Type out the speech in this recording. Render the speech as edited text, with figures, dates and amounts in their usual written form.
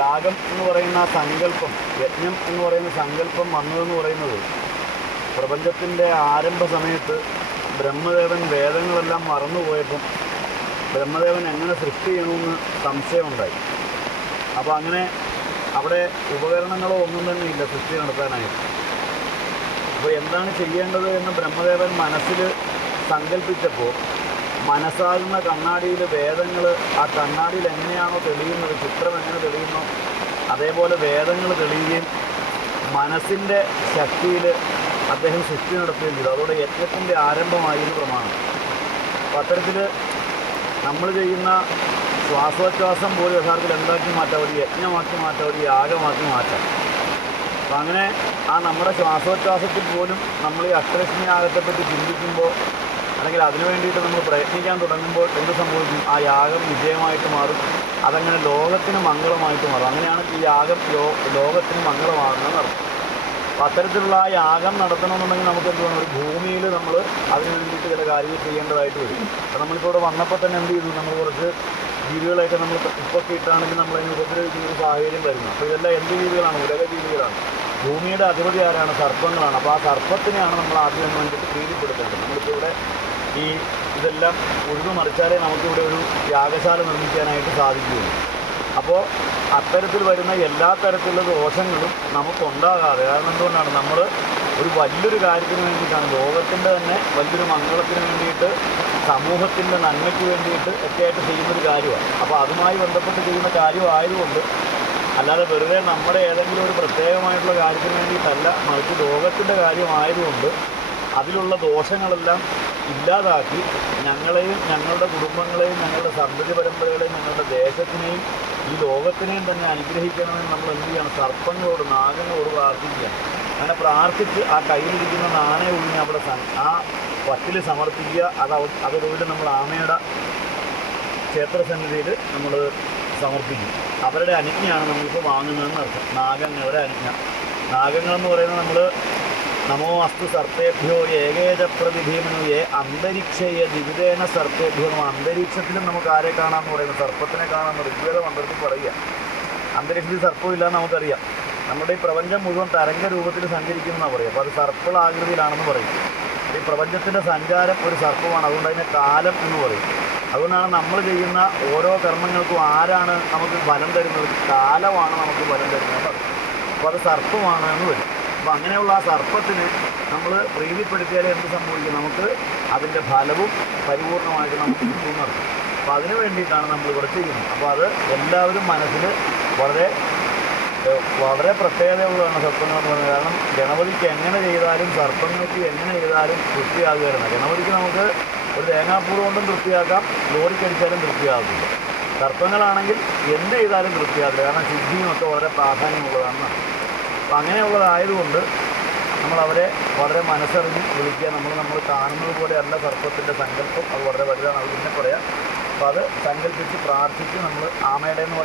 യാഗം എന്ന് പറയുന്ന സങ്കല്പം, യജ്ഞം എന്ന് പറയുന്ന സങ്കല്പം വന്നതെന്ന് പറയുന്നത് പ്രപഞ്ചത്തിൻ്റെ ആരംഭ സമയത്ത് ബ്രഹ്മദേവൻ വേദങ്ങളെല്ലാം മറന്നുപോയപ്പം ബ്രഹ്മദേവൻ എങ്ങനെ സൃഷ്ടി ചെയ്യണമെന്ന് സംശയമുണ്ടായി. അപ്പോൾ അങ്ങനെ അവിടെ ഉപകരണങ്ങളോ ഒന്നും തന്നെ ഇല്ല സൃഷ്ടി നടത്താനായിട്ട്. അപ്പോൾ എന്താണ് ചെയ്യേണ്ടത് എന്ന് ബ്രഹ്മദേവൻ മനസ്സിൽ സങ്കല്പിച്ചപ്പോൾ മനസ്സാകുന്ന കണ്ണാടിയിൽ വേദങ്ങൾ, ആ കണ്ണാടിയിൽ എങ്ങനെയാണോ തെളിയുന്നത്, ചിത്രം എങ്ങനെ തെളിയുന്നോ അതേപോലെ വേദങ്ങൾ തെളിയുകയും മനസ്സിൻ്റെ ശക്തിയിൽ അദ്ദേഹം സൃഷ്ടി നടത്തുകയും ചെയ്തു. അതോടെ യജ്ഞത്തിൻ്റെ ആരംഭമായിരുന്നു പ്രമാണം. അപ്പോൾ അത്തരത്തിൽ നമ്മൾ ചെയ്യുന്ന ശ്വാസോച്ഛ്വാസം പോലും യഥാർത്ഥത്തിൽ എന്താക്കി മാറ്റാം, ഒരു യജ്ഞമാക്കി മാറ്റാം, ഒരു യാഗമാക്കി മാറ്റാം. അപ്പം അങ്ങനെ ആ നമ്മുടെ ശ്വാസോച്ഛ്വാസത്തിൽ പോലും നമ്മൾ ഈ അഷ്ടലക്ഷ്മി യാഗത്തെപ്പറ്റി ചിന്തിക്കുമ്പോൾ അല്ലെങ്കിൽ അതിനു വേണ്ടിയിട്ട് നമ്മൾ പ്രയത്നിക്കാൻ തുടങ്ങുമ്പോൾ എന്ത് സംഭവിക്കും? ആ യാഗം വിജയമായിട്ട് മാറും. അതങ്ങനെ ലോകത്തിന് മംഗളമായിട്ട് മാറും. അങ്ങനെയാണ് ഈ യാഗം ലോകത്തിന് മംഗളമാകുന്നതെന്ന് അർത്ഥം. അപ്പം അത്തരത്തിലുള്ള ആ യാഗം നടത്തണമെന്നുണ്ടെങ്കിൽ നമുക്ക് എന്ത് വേണം? ഒരു ഭൂമിയിൽ നമ്മൾ അതിന് വേണ്ടിയിട്ട് ചില കാര്യങ്ങൾ ചെയ്യേണ്ടതായിട്ട് വരും. അപ്പം നമ്മളിപ്പോൾ ഇവിടെ വന്നപ്പോൾ തന്നെ എന്ത് ചെയ്തു? നമ്മൾ കുറച്ച് ജീവികളെയൊക്കെ നമ്മൾ ഉപ്പൊക്കെ ഇട്ടാണെങ്കിൽ നമ്മളതിന് ഉപദ്രവിക്കുന്ന ഒരു സാഹചര്യം വരുന്നു. അപ്പോൾ ഇതെല്ലാം എന്ത് ജീവികളാണ്? ഉലക ജീവികളാണ്. ഭൂമിയുടെ അധിപതി ആരാണ്? സർപ്പങ്ങളാണ്. അപ്പോൾ ആ സർപ്പത്തിനെയാണ് നമ്മൾ ആദ്യം വേണ്ടിയിട്ട് പ്രീതിപ്പെടുത്തേണ്ടത്. നമ്മളിപ്പോൾ ഇവിടെ ഇതെല്ലാം ഉഴുതു മറിച്ചാലേ നമുക്കിവിടെ ഒരു യാഗശാല നിർമ്മിക്കാനായിട്ട് സാധിക്കുകയുള്ളൂ. അപ്പോൾ അത്തരത്തിൽ വരുന്ന എല്ലാ തരത്തിലുള്ള ദോഷങ്ങളും നമുക്കുണ്ടാകാതെ, കാരണം എന്തുകൊണ്ടാണ്? നമ്മൾ ഒരു വലിയൊരു കാര്യത്തിന് വേണ്ടിയിട്ടാണ്, ലോകത്തിൻ്റെ തന്നെ വലിയൊരു മംഗളത്തിന് വേണ്ടിയിട്ട്, സമൂഹത്തിൻ്റെ നന്മയ്ക്ക് വേണ്ടിയിട്ട് ഒക്കെയായിട്ട് ചെയ്യുന്നൊരു കാര്യമാണ്. അപ്പോൾ അതുമായി ബന്ധപ്പെട്ട് ചെയ്യുന്ന കാര്യമായതുകൊണ്ട്, അല്ലാതെ വെറുതെ നമ്മുടെ ഏതെങ്കിലും ഒരു പ്രത്യേകമായിട്ടുള്ള കാര്യത്തിന് വേണ്ടിയിട്ടല്ല, മറിച്ച് ലോകത്തിൻ്റെ കാര്യമായതുകൊണ്ട് അതിലുള്ള ദോഷങ്ങളെല്ലാം ഇല്ലാതാക്കി ഞങ്ങളെയും ഞങ്ങളുടെ കുടുംബങ്ങളെയും ഞങ്ങളുടെ സന്തതി പരമ്പരകളെയും ഞങ്ങളുടെ ദേശത്തിനെയും ഈ ലോകത്തിനെയും തന്നെ അനുഗ്രഹിക്കണമെന്ന് നമ്മൾ എന്ത് ചെയ്യണം? സർപ്പങ്ങളോട്, നാഗങ്ങളോട് പ്രാർത്ഥിക്കുകയാണ്. അങ്ങനെ പ്രാർത്ഥിച്ച് ആ കയ്യിലിരിക്കുന്ന നാണയം ഒഴിഞ്ഞ് അവിടെ ആ വറ്റിൽ സമർപ്പിക്കുക. അതൊരുവിധം നമ്മൾ ആമയുടെ ക്ഷേത്രസന്നിധിയിൽ നമ്മൾ സമർപ്പിക്കും. അവരുടെ അനുജ്ഞയാണ് നമ്മളിപ്പോൾ വാങ്ങുന്നതെന്ന് അർത്ഥം. നാഗങ്ങളുടെ അനുജ്ഞ. നാഗങ്ങളെന്ന് പറയുന്നത് നമ്മൾ നമോ അസ്തു സർപ്പേഭ്യോ ഏകേജ പ്രതിഭീമനുയെ അന്തരീക്ഷയെ ദിവിതേന സർപ്പേഭ്യോ. അന്തരീക്ഷത്തിലും നമുക്ക് ആരെ കാണാമെന്ന് പറയുന്നത്? സർപ്പത്തിനെ കാണാമെന്ന് ഋഗ്വേദ മന്ത്രത്തിൽ പറയുക. അന്തരീക്ഷത്തിൽ സർപ്പമില്ല എന്ന് നമുക്കറിയാം. നമ്മുടെ ഈ പ്രപഞ്ചം മുഴുവൻ തരംഗ രൂപത്തിൽ സഞ്ചരിക്കുന്നതെന്നാണ് പറയുക. അപ്പോൾ അത് സർപ്പിളാകൃതിയിലാണെന്ന് പറയും. ഈ പ്രപഞ്ചത്തിൻ്റെ സഞ്ചാരം ഒരു സർപ്പമാണ്. അതുകൊണ്ട് അതിനെ കാലം എന്ന് പറയും. അതുകൊണ്ടാണ് നമ്മൾ ചെയ്യുന്ന ഓരോ കർമ്മങ്ങൾക്കും ആരാണ് നമുക്ക് ഫലം തരുന്നത്? കാലമാണ് നമുക്ക് ഫലം തരുന്നത്. അപ്പോൾ അത് സർപ്പമാണ് എന്ന് വരും. അപ്പോൾ അങ്ങനെയുള്ള ആ സർപ്പത്തിന് നമ്മൾ പ്രീതിപ്പെടുത്തിയാലേ എന്ത് സംഭവിക്കും? നമുക്ക് അതിൻ്റെ ഫലവും പരിപൂർണമായിട്ട് നമുക്ക് കിട്ടുമെന്ന്. അപ്പോൾ അതിന് വേണ്ടിയിട്ടാണ് നമ്മൾ ഇവിടെ ചെയ്യുന്നത്. അപ്പോൾ അത് എല്ലാവരും മനസ്സിൽ വളരെ പ്രത്യേകതയുള്ളതാണ് സർപ്പങ്ങളെന്ന് പറയുന്നത്. കാരണം ഗണപതിക്ക് എങ്ങനെ ചെയ്താലും സർപ്പങ്ങൾക്ക് എങ്ങനെ ചെയ്താലും തൃപ്തിയാകുകയാണ്. ഗണപതിക്ക് നമുക്ക് ഒരു തേങ്ങാപ്പൂട് കൊണ്ടും തൃപ്തിയാക്കാം, ലോറിക്കടിച്ചാലും തൃപ്തിയാകില്ല. സർപ്പങ്ങളാണെങ്കിൽ എന്ത് ചെയ്താലും തൃപ്തിയാകില്ല. കാരണം സിദ്ധിയുമൊക്കെ വളരെ പ്രാധാന്യമുള്ളതാണ്. അപ്പം അങ്ങനെയുള്ളതായതുകൊണ്ട് നമ്മളവരെ വളരെ മനസ്സറിഞ്ഞ് വിളിക്കുക. നമ്മൾ കാണുന്നത് പോലെ അല്ല സർപ്പത്തിൻ്റെ സങ്കല്പം. അത് വളരെ വലുതാണ്. അത് പിന്നെ പറയാം. അപ്പോൾ അത് സങ്കല്പിച്ച് പ്രാർത്ഥിച്ച് നമ്മൾ ആമയുടെ എന്ന്